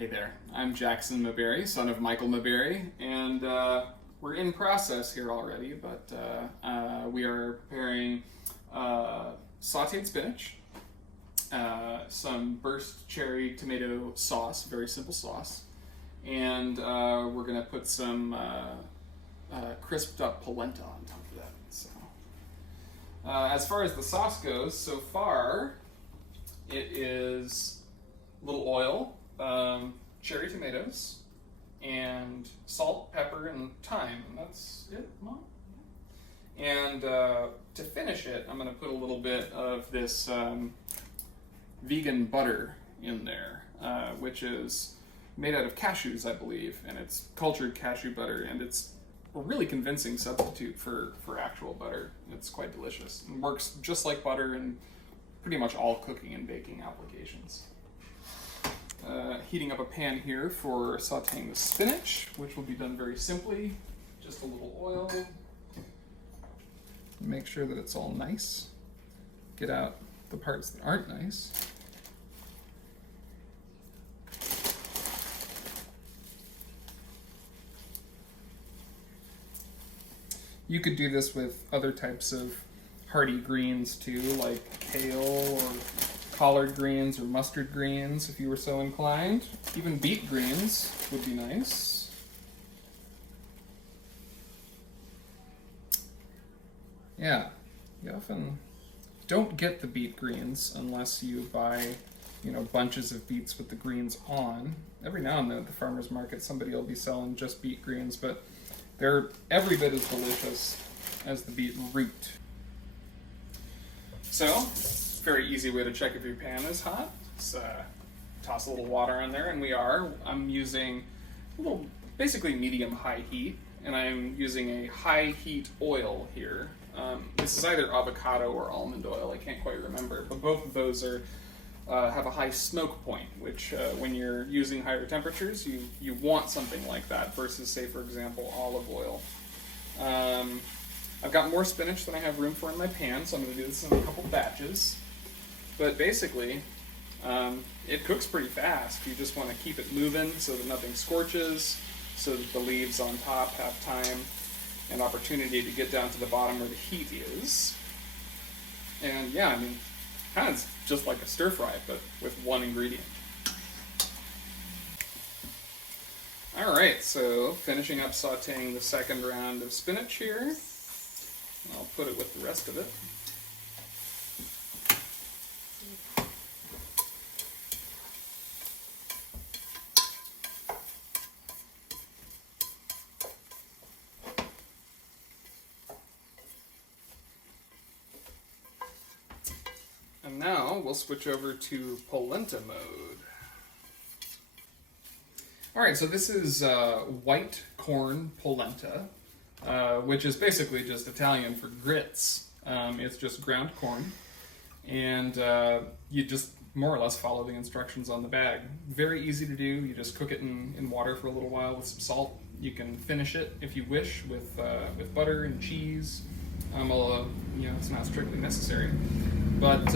Hey there, I'm Jackson Maberry, son of Michael Maberry, and we're in process here already, but we are preparing sauteed spinach, some burst cherry tomato sauce, very simple sauce, and we're going to put some crisped up polenta on top of that. So, as far as the sauce goes, so far it is a little oil, cherry tomatoes, and salt, pepper, and thyme. And that's it, Mom? And to finish it, I'm going to put a little bit of this vegan butter in there, which is made out of cashews, I believe, and it's cultured cashew butter, and it's a really convincing substitute for actual butter. It's quite delicious. It works just like butter in pretty much all cooking and baking applications. Heating up a pan here for sauteing the spinach, which will be done very simply. Just a little oil. Make sure that it's all nice. Get out the parts that aren't nice. You could do this with other types of hearty greens too, like kale or collard greens or mustard greens, if you were so inclined. Even beet greens would be nice. Yeah, you often don't get the beet greens unless you buy, bunches of beets with the greens on. Every now and then at the farmer's market, somebody will be selling just beet greens, but they're every bit as delicious as the beet root. So, very easy way to check if your pan is hot. Just toss a little water on there, and I'm using a little, basically medium-high heat, and I'm using a high-heat oil here. This is either avocado or almond oil, I can't quite remember, but both of those have a high smoke point, which when you're using higher temperatures, you want something like that versus, say, for example, olive oil. I've got more spinach than I have room for in my pan, so I'm going to do this in a couple batches. But basically, it cooks pretty fast. You just want to keep it moving so that nothing scorches, so that the leaves on top have time and opportunity to get down to the bottom where the heat is. And yeah, kind of just like a stir fry, but with one ingredient. Alright, so finishing up sauteing the second round of spinach here. I'll put it with the rest of it. And now we'll switch over to polenta mode. Alright, so this is white corn polenta, which is basically just Italian for grits. It's just ground corn, and you just more or less follow the instructions on the bag. Very easy to do. You just cook it in water for a little while with some salt. You can finish it, if you wish, with butter and cheese, although it's not strictly necessary. But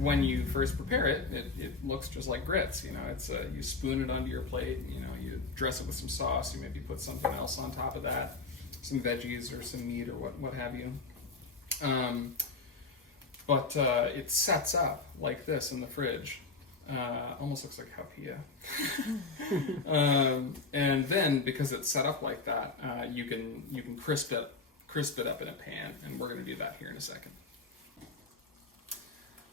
when you first prepare it, it looks just like grits. It's you spoon it onto your plate. You dress it with some sauce. You maybe put something else on top of that, some veggies or some meat or what have you. But it sets up like this in the fridge. Almost looks like hapia. And then because it's set up like that, you can crisp it up in a pan, and we're going to do that here in a second.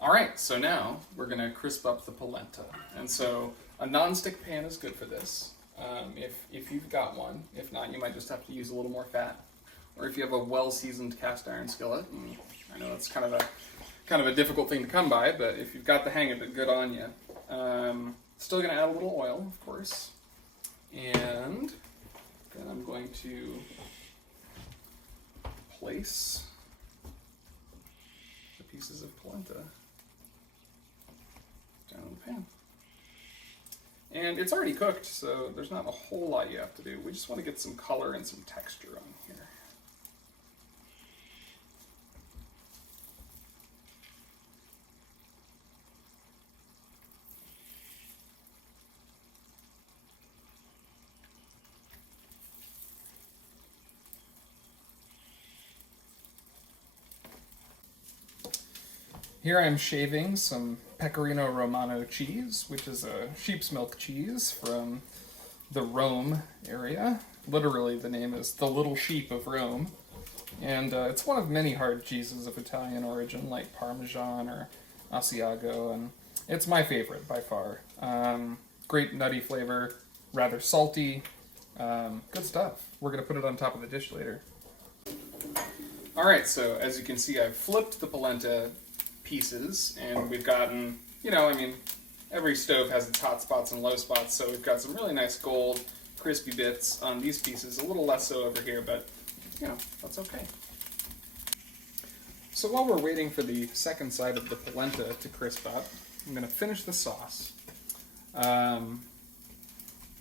Alright, so now we're going to crisp up the polenta. And so a non-stick pan is good for this, if you've got one. If not, you might just have to use a little more fat. Or if you have a well-seasoned cast iron skillet. I know it's kind of a difficult thing to come by, but if you've got the hang of it, good on you. Still going to add a little oil, of course. And then I'm going to place the pieces of polenta down in the pan. And it's already cooked, so there's not a whole lot you have to do. We just want to get some color and some texture on here. Here I'm shaving some Pecorino Romano cheese, which is a sheep's milk cheese from the Rome area. Literally, the name is the Little Sheep of Rome. And it's one of many hard cheeses of Italian origin, like Parmesan or Asiago, and it's my favorite by far. Great nutty flavor, rather salty, good stuff. We're going to put it on top of the dish later. Alright, so as you can see, I've flipped the polenta pieces, and we've gotten, every stove has its hot spots and low spots, so we've got some really nice gold, crispy bits on these pieces, a little less so over here, but, that's okay. So while we're waiting for the second side of the polenta to crisp up, I'm going to finish the sauce.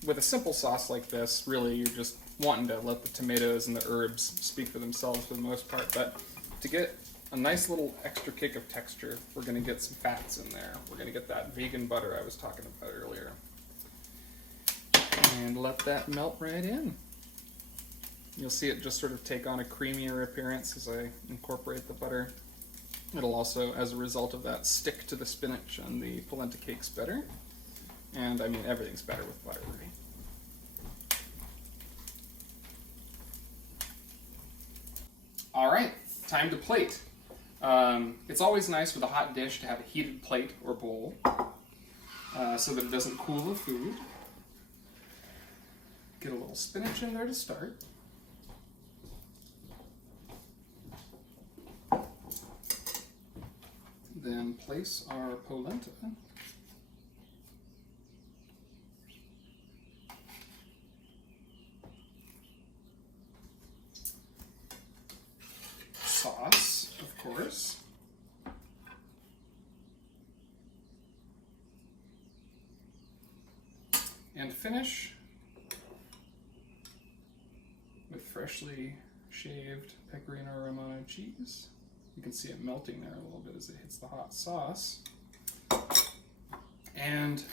With a simple sauce like this, really you're just wanting to let the tomatoes and the herbs speak for themselves for the most part, but to get a nice little extra kick of texture, we're going to get some fats in there. We're going to get that vegan butter I was talking about earlier. And let that melt right in. You'll see it just sort of take on a creamier appearance as I incorporate the butter. It'll also, as a result of that, stick to the spinach and the polenta cakes better. And everything's better with butter, right? Alright, time to plate. It's always nice with a hot dish to have a heated plate or bowl so that it doesn't cool the food. Get a little spinach in there to start. Then place our polenta. Sauce, of course. And finish with freshly shaved Pecorino Romano cheese. You can see it melting there a little bit as it hits the hot sauce. And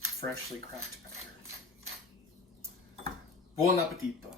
freshly cracked pepper. Buon appetito!